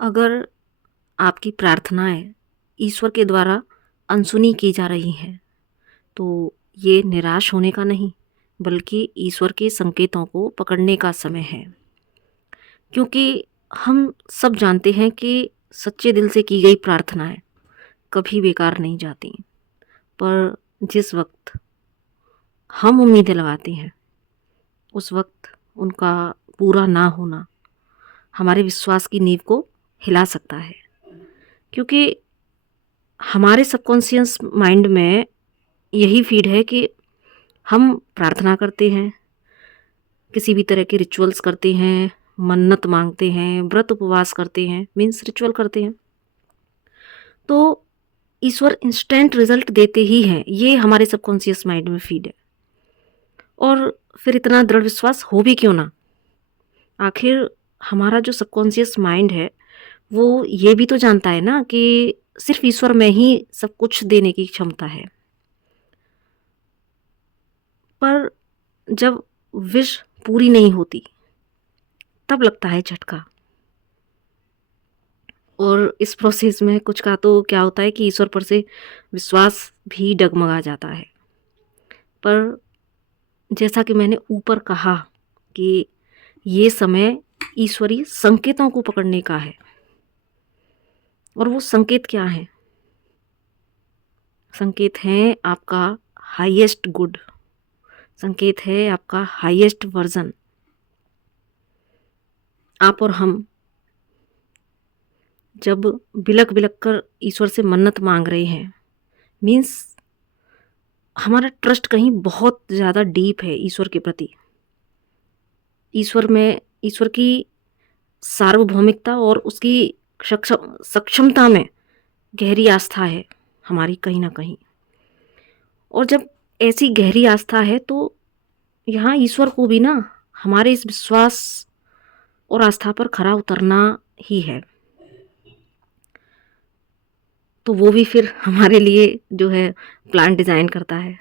अगर आपकी प्रार्थनाएँ ईश्वर के द्वारा अनसुनी की जा रही हैं, तो ये निराश होने का नहीं, बल्कि ईश्वर के संकेतों को पकड़ने का समय है। क्योंकि हम सब जानते हैं कि सच्चे दिल से की गई प्रार्थनाएँ कभी बेकार नहीं जाती। पर जिस वक़्त हम उम्मीदें लगाते हैं, उस वक़्त उनका पूरा ना होना हमारे विश्वास की नींव को हिला सकता है। क्योंकि हमारे सबकॉन्शियस माइंड में यही फीड है कि हम प्रार्थना करते हैं, किसी भी तरह के रिचुअल्स करते हैं, मन्नत मांगते हैं, व्रत उपवास करते हैं, मीन्स रिचुअल करते हैं, तो ईश्वर इंस्टेंट रिजल्ट देते ही हैं। ये हमारे सबकॉन्शियस माइंड में फीड है। और फिर इतना दृढ़ विश्वास हो भी क्यों ना? आखिर हमारा जो सबकॉन्शियस माइंड है, वो ये भी तो जानता है ना कि सिर्फ ईश्वर में ही सब कुछ देने की क्षमता है। पर जब विश पूरी नहीं होती, तब लगता है झटका। और इस प्रोसेस में कुछ का तो क्या होता है कि ईश्वर पर से विश्वास भी डगमगा जाता है। पर जैसा कि मैंने ऊपर कहा कि ये समय ईश्वरीय संकेतों को पकड़ने का है। और वो संकेत क्या हैं? संकेत हैं आपका हाईएस्ट गुड, संकेत है आपका हाईएस्ट वर्जन। आप और हम जब बिलक बिलक कर ईश्वर से मन्नत मांग रहे हैं, मीन्स हमारा ट्रस्ट कहीं बहुत ज़्यादा डीप है ईश्वर के प्रति। ईश्वर की सार्वभौमिकता और उसकी सक्षमता में गहरी आस्था है हमारी कहीं ना कहीं। और जब ऐसी गहरी आस्था है, तो यहाँ ईश्वर को भी ना हमारे इस विश्वास और आस्था पर खरा उतरना ही है। तो वो भी फिर हमारे लिए जो है प्लान डिज़ाइन करता है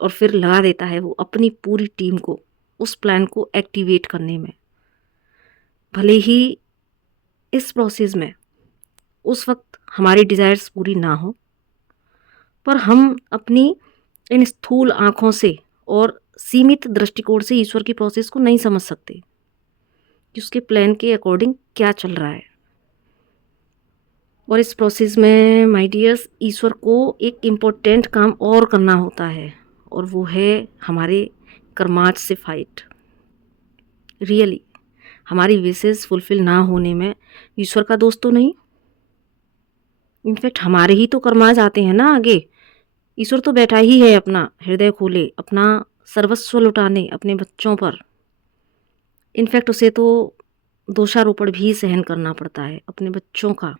और फिर लगा देता है वो अपनी पूरी टीम को उस प्लान को एक्टिवेट करने में। भले ही इस प्रोसेस में उस वक्त हमारी डिज़ायर्स पूरी ना हो, पर हम अपनी इन स्थूल आँखों से और सीमित दृष्टिकोण से ईश्वर की प्रोसेस को नहीं समझ सकते कि उसके प्लान के अकॉर्डिंग क्या चल रहा है। और इस प्रोसेस में माय डियर्स, ईश्वर को एक इम्पोर्टेंट काम और करना होता है, और वो है हमारे कर्माच से फाइट। रियली हमारी विशेष फुलफिल ना होने में ईश्वर का दोष तो नहीं, इनफैक्ट हमारे ही तो कर्माच आते हैं ना आगे। ईश्वर तो बैठा ही है अपना हृदय खोले, अपना सर्वस्व लुटाने अपने बच्चों पर। इनफैक्ट उसे तो दोषारोपण भी सहन करना पड़ता है अपने बच्चों का।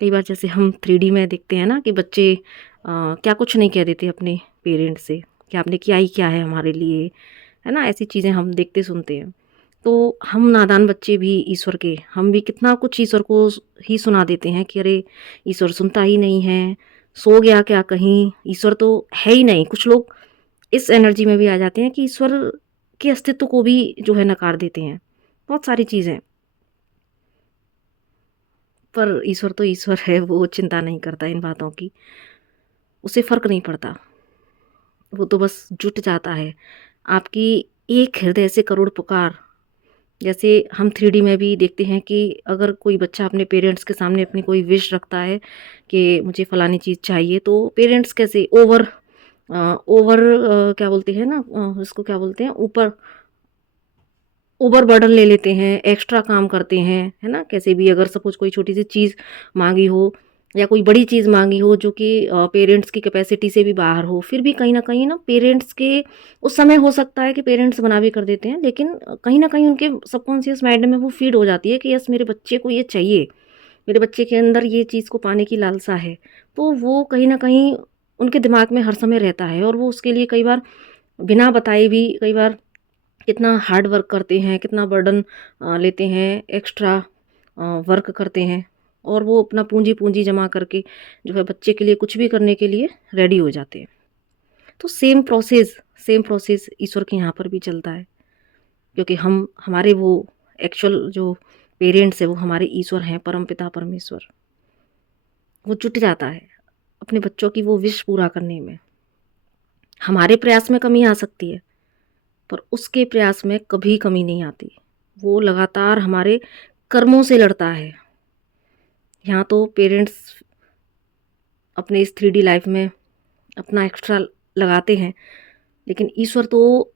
कई बार जैसे हम 3D में देखते हैं ना कि बच्चे क्या कुछ नहीं कह देते अपने पेरेंट्स से कि आपने किया ही क्या है हमारे लिए, है ना। ऐसी चीज़ें हम देखते सुनते हैं। तो हम नादान बच्चे भी ईश्वर के, हम भी कितना कुछ ईश्वर को ही सुना देते हैं कि अरे ईश्वर सुनता ही नहीं है, सो गया क्या कहीं, ईश्वर तो है ही नहीं। कुछ लोग इस एनर्जी में भी आ जाते हैं कि ईश्वर के अस्तित्व को भी जो है नकार देते हैं। बहुत सारी चीज़ें। पर ईश्वर तो ईश्वर है, वो चिंता नहीं करता इन बातों की, उसे फ़र्क नहीं पड़ता। वो तो बस जुट जाता है आपकी एक हृदय से करोड़ पुकार। जैसे हम 3D में भी देखते हैं कि अगर कोई बच्चा अपने पेरेंट्स के सामने अपनी कोई विश रखता है कि मुझे फ़लानी चीज़ चाहिए, तो पेरेंट्स कैसे ओवर क्या बोलते हैं ना, उसको क्या बोलते हैं, ऊपर ओवर बर्डन ले लेते हैं, एक्स्ट्रा काम करते हैं, है ना। कैसे भी अगर सपोज़ कोई छोटी सी चीज़ मांगी हो या कोई बड़ी चीज़ मांगी हो जो कि पेरेंट्स की कैपेसिटी से भी बाहर हो, फिर भी कहीं ना पेरेंट्स के उस समय हो सकता है कि पेरेंट्स मना भी कर देते हैं, लेकिन कहीं ना कहीं उनके सबकॉन्शियस माइंड में वो फीड हो जाती है कि यस मेरे बच्चे को ये चाहिए, मेरे बच्चे के अंदर ये चीज़ को पाने की लालसा है। तो वो कहीं ना कहीं उनके दिमाग में हर समय रहता है, और वो उसके लिए कई बार बिना बताए भी कई बार कितना हार्ड वर्क करते हैं, कितना बर्डन लेते हैं, एक्स्ट्रा वर्क करते हैं, और वो अपना पूंजी पूंजी जमा करके जो है बच्चे के लिए कुछ भी करने के लिए रेडी हो जाते हैं। तो सेम प्रोसेस ईश्वर के यहाँ पर भी चलता है। क्योंकि हम हमारे वो एक्चुअल जो पेरेंट्स है वो हमारे ईश्वर हैं, परमपिता परमेश्वर। वो जुट जाता है अपने बच्चों की वो विश पूरा करने में। हमारे प्रयास में कमी आ सकती है, पर उसके प्रयास में कभी कमी नहीं आती। वो लगातार हमारे कर्मों से लड़ता है। यहाँ तो पेरेंट्स अपने इस 3D लाइफ में अपना एक्स्ट्रा लगाते हैं, लेकिन ईश्वर तो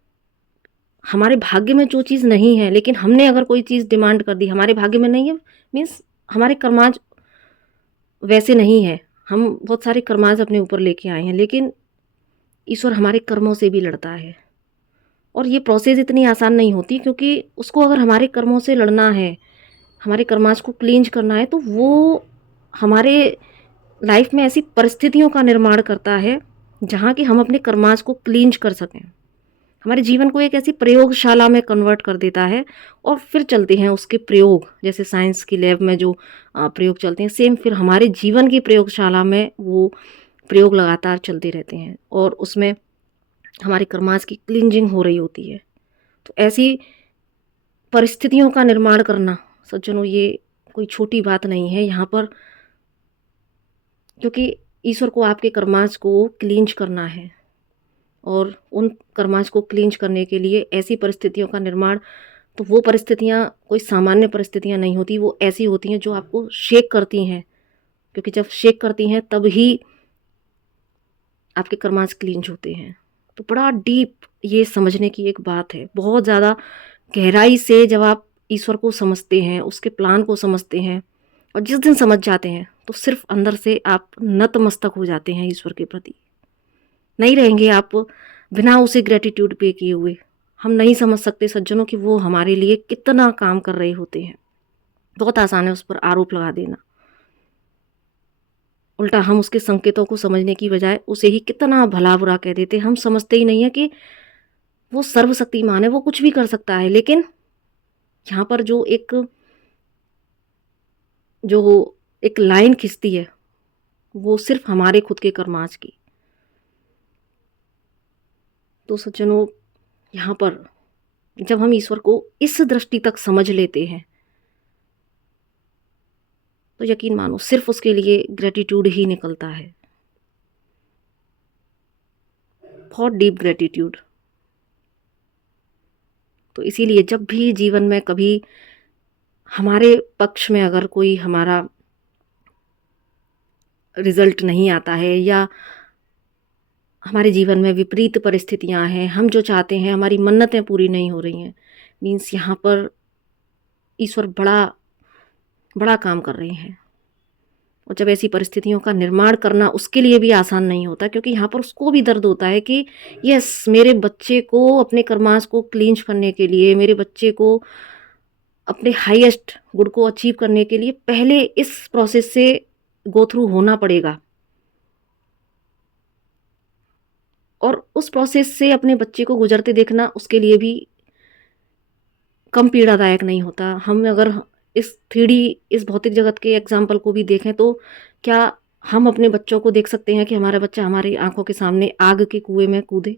हमारे भाग्य में जो चीज़ नहीं है, लेकिन हमने अगर कोई चीज़ डिमांड कर दी, हमारे भाग्य में नहीं है, मीन्स हमारे कर्माज वैसे नहीं है, हम बहुत सारे कर्माज अपने ऊपर लेके आए हैं, लेकिन ईश्वर हमारे कर्मों से भी लड़ता है। और ये प्रोसेस इतनी आसान नहीं होती, क्योंकि उसको अगर हमारे कर्मों से लड़ना है, हमारे कर्माज को क्लींज करना है, तो वो हमारे लाइफ में ऐसी परिस्थितियों का निर्माण करता है जहाँ कि हम अपने कर्माज को क्लींज कर सकें। हमारे जीवन को एक ऐसी प्रयोगशाला में कन्वर्ट कर देता है, और फिर चलते हैं उसके प्रयोग, जैसे साइंस की लैब में जो प्रयोग चलते हैं, सेम फिर हमारे जीवन की प्रयोगशाला में वो प्रयोग लगातार चलते रहते हैं, और उसमें हमारे कर्माज की क्लींजिंग हो रही होती है। तो ऐसी परिस्थितियों का निर्माण करना सज्जनों, ये कोई छोटी बात नहीं है यहाँ पर, क्योंकि ईश्वर को आपके कर्माज को क्लींज करना है, और उन कर्माज को क्लींज करने के लिए ऐसी परिस्थितियों का निर्माण, तो वो परिस्थितियाँ कोई सामान्य परिस्थितियाँ नहीं होती, वो ऐसी होती हैं जो आपको शेक करती हैं, क्योंकि जब शेक करती हैं तब ही आपके कर्माज क्लींज होते हैं। तो बड़ा डीप ये समझने की एक बात है, बहुत ज़्यादा गहराई से जब आप ईश्वर को समझते हैं, उसके प्लान को समझते हैं, और जिस दिन समझ जाते हैं तो सिर्फ अंदर से आप नतमस्तक हो जाते हैं ईश्वर के प्रति। नहीं रहेंगे आप बिना उसे ग्रेटिट्यूड पे किए हुए। हम नहीं समझ सकते सज्जनों कि वो हमारे लिए कितना काम कर रहे होते हैं। बहुत आसान है उस पर आरोप लगा देना, उल्टा हम उसके संकेतों को समझने की बजाय उसे ही कितना भला बुरा कह देते हैं। हम समझते ही नहीं है कि वो सर्वशक्तिमान है, वो कुछ भी कर सकता है, लेकिन यहाँ पर जो एक लाइन खिंचती है, वो सिर्फ हमारे खुद के कर्माज की। तो सज्जनों, यहाँ पर जब हम ईश्वर को इस दृष्टि तक समझ लेते हैं, तो यकीन मानो सिर्फ उसके लिए ग्रेटिट्यूड ही निकलता है, बहुत डीप ग्रेटिट्यूड। तो इसीलिए जब भी जीवन में कभी हमारे पक्ष में अगर कोई हमारा रिजल्ट नहीं आता है, या हमारे जीवन में विपरीत परिस्थितियां हैं, हम जो चाहते हैं हमारी मन्नतें पूरी नहीं हो रही हैं, मीन्स यहाँ पर ईश्वर बड़ा बड़ा काम कर रहे हैं। और जब ऐसी परिस्थितियों का निर्माण करना उसके लिए भी आसान नहीं होता, क्योंकि यहाँ पर उसको भी दर्द होता है कि यस, मेरे बच्चे को अपने कर्मास को क्लींज करने के लिए, मेरे बच्चे को अपने हाईएस्ट गुड को अचीव करने के लिए पहले इस प्रोसेस से गो थ्रू होना पड़ेगा, और उस प्रोसेस से अपने बच्चे को गुजरते देखना उसके लिए भी कम पीड़ादायक नहीं होता। हम अगर इस 3D, इस भौतिक जगत के एग्जाम्पल को भी देखें, तो क्या हम अपने बच्चों को देख सकते हैं कि हमारा बच्चा हमारी आंखों के सामने आग के कुएं में कूदे?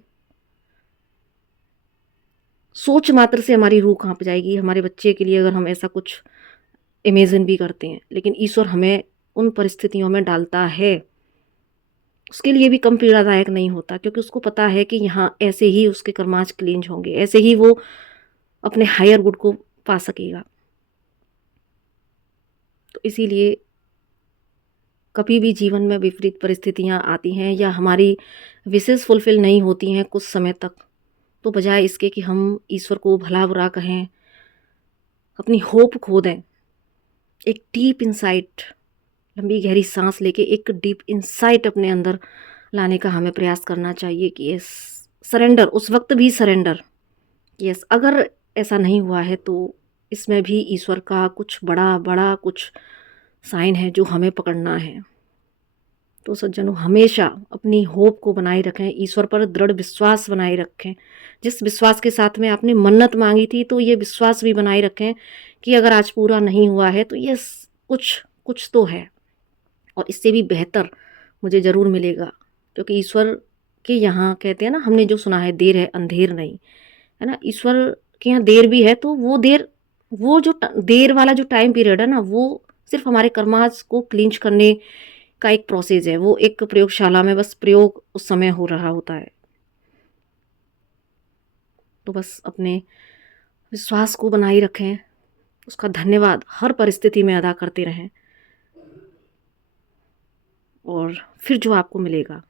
सोच मात्र से हमारी रूह कांप जाएगी हमारे बच्चे के लिए, अगर हम ऐसा कुछ इमेजिन भी करते हैं। लेकिन ईश्वर हमें उन परिस्थितियों में डालता है, उसके लिए भी कम पीड़ादायक नहीं होता, क्योंकि उसको पता है कि यहाँ ऐसे ही उसके कर्माश क्लींज होंगे, ऐसे ही वो अपने हायर गुड को पा सकेगा। तो इसीलिए कभी भी जीवन में विपरीत परिस्थितियाँ आती हैं, या हमारी विशेष फुलफिल नहीं होती हैं कुछ समय तक, तो बजाय इसके कि हम ईश्वर को भला बुरा कहें, अपनी होप खो दें, एक डीप इनसाइट, लंबी गहरी सांस लेके एक डीप इनसाइट अपने अंदर लाने का हमें प्रयास करना चाहिए कि यस, सरेंडर, उस वक्त भी सरेंडर। यस, अगर ऐसा नहीं हुआ है तो इसमें भी ईश्वर का कुछ बड़ा बड़ा कुछ साइन है जो हमें पकड़ना है। तो सज्जनों, हमेशा अपनी होप को बनाए रखें, ईश्वर पर दृढ़ विश्वास बनाए रखें। जिस विश्वास के साथ में आपने मन्नत मांगी थी, तो ये विश्वास भी बनाए रखें कि अगर आज पूरा नहीं हुआ है तो ये कुछ कुछ तो है, और इससे भी बेहतर मुझे ज़रूर मिलेगा। क्योंकि ईश्वर के यहाँ कहते हैं ना, हमने जो सुना है, देर है अंधेर नहीं, है ना। ईश्वर कि यहाँ देर भी है, तो वो जो देर वाला जो टाइम पीरियड है ना, वो सिर्फ हमारे कर्मास को क्लींच करने का एक प्रोसेस है। वो एक प्रयोगशाला में बस प्रयोग उस समय हो रहा होता है। तो बस अपने विश्वास को बनाए रखें, उसका धन्यवाद हर परिस्थिति में अदा करते रहें, और फिर जो आपको मिलेगा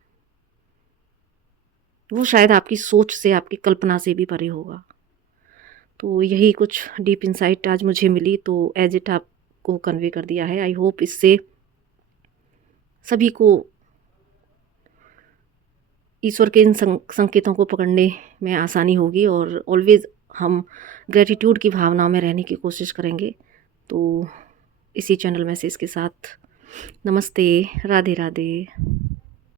वो शायद आपकी सोच से, आपकी कल्पना से भी परे होगा। तो यही कुछ डीप इनसाइट आज मुझे मिली, तो एज इट आपको कन्वे कर दिया है। आई होप इससे सभी को ईश्वर के इन संकेतों को पकड़ने में आसानी होगी, और ऑलवेज हम ग्रेटिट्यूड की भावना में रहने की कोशिश करेंगे। तो इसी चैनल मैसेज के साथ नमस्ते, राधे राधे।